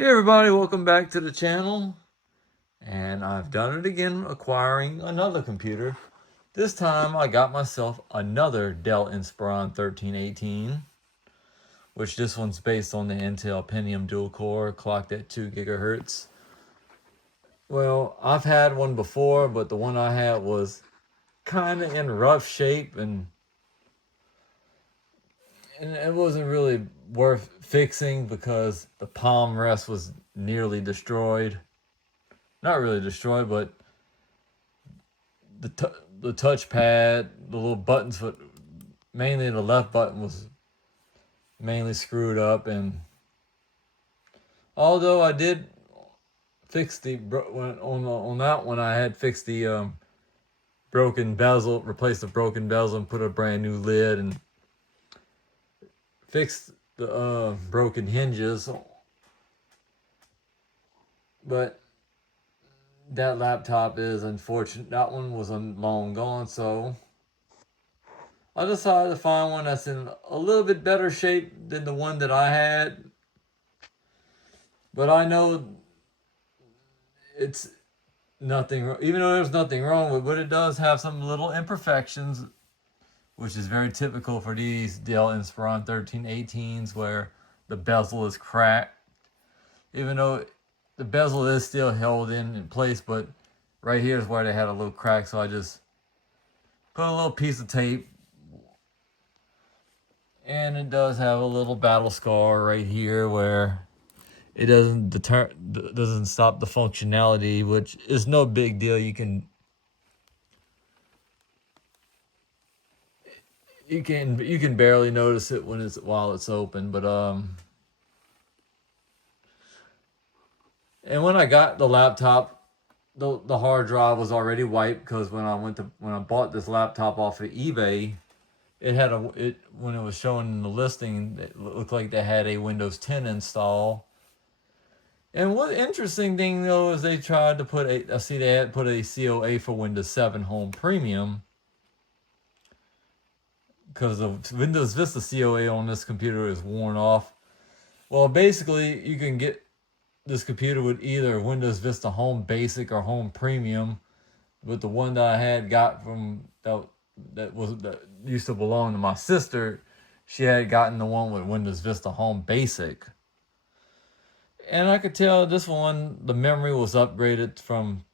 Hey everybody, welcome back to the channel. And I've done it again, acquiring another computer. This time I got myself another Dell Inspiron 1318, which this one's based on the Intel Pentium dual core, clocked at 2 gigahertz. Well, I've had one before, but the one I had was kind of in rough shape and it wasn't really worth fixing because the palm rest was nearly destroyed. Not really destroyed, but the touchpad, the little buttons, but mainly the left button was mainly screwed up. And although I did fix on that one, I had fixed the broken bezel, replaced the broken bezel, and put a brand new lid, and fixed the broken hinges. But that laptop is unfortunate. That one was long gone, so I decided to find one that's in a little bit better shape than the one that I had. But I know it's nothing, even though there's nothing wrong with it, but it does have some little imperfections, which is very typical for these Dell Inspiron 1318s, where the bezel is cracked. Even though the bezel is still held in place, but right here is where they had a little crack, so I just put a little piece of tape. And it does have a little battle scar right here where it doesn't stop the functionality, which is no big deal. You can barely notice it while it's open, but and when I got the laptop, the hard drive was already wiped, because when I bought this laptop off of eBay, when it was shown in the listing, it looked like they had a Windows 10 install. And what interesting thing though is they tried to put I see they had put a COA for Windows 7 Home Premium, because the Windows Vista COA on this computer is worn off. Well, basically you can get this computer with either Windows Vista Home Basic or Home Premium. But the one that I had got from that used to belong to my sister, she had gotten the one with Windows Vista Home Basic. And I could tell this one, the memory was upgraded from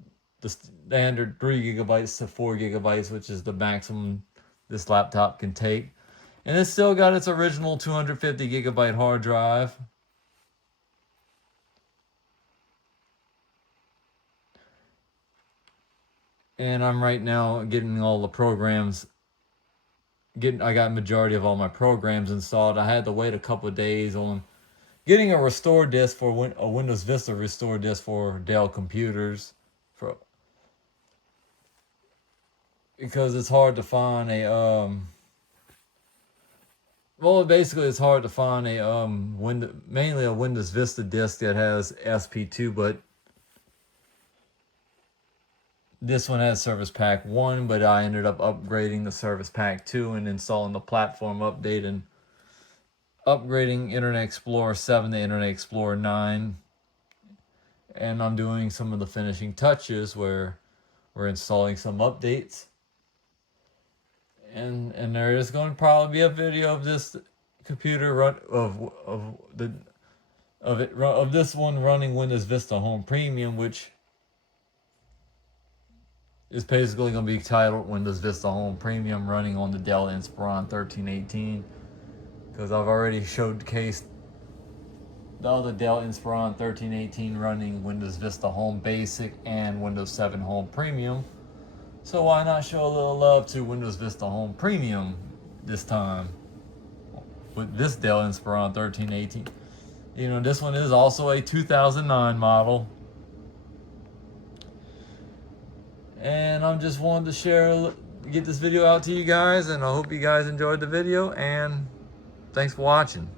the standard 3 gigabytes to 4 gigabytes, which is the maximum this laptop can take. And it's still got its original 250 gigabyte hard drive. And I'm right now getting all the programs. I got majority of all my programs installed. I had to wait a couple of days on getting a restore disk for a Windows Vista restore disk for Dell computers, because it's hard to find basically it's hard to find a mainly a Windows Vista disk that has SP2, but this one has Service Pack 1, but I ended up upgrading the Service Pack 2 and installing the platform update and upgrading Internet Explorer 7 to Internet Explorer 9. And I'm doing some of the finishing touches where we're installing some updates. And there is going to probably be a video of this computer of this one running Windows Vista Home Premium, which is basically going to be titled Windows Vista Home Premium running on the Dell Inspiron 1318, because I've already showcased the other Dell Inspiron 1318 running Windows Vista Home Basic and Windows 7 Home Premium. So why not show a little love to Windows Vista Home Premium this time with this Dell Inspiron 1318. You know, this one is also a 2009 model. And I'm just wanted to get this video out to you guys, and I hope you guys enjoyed the video, and thanks for watching.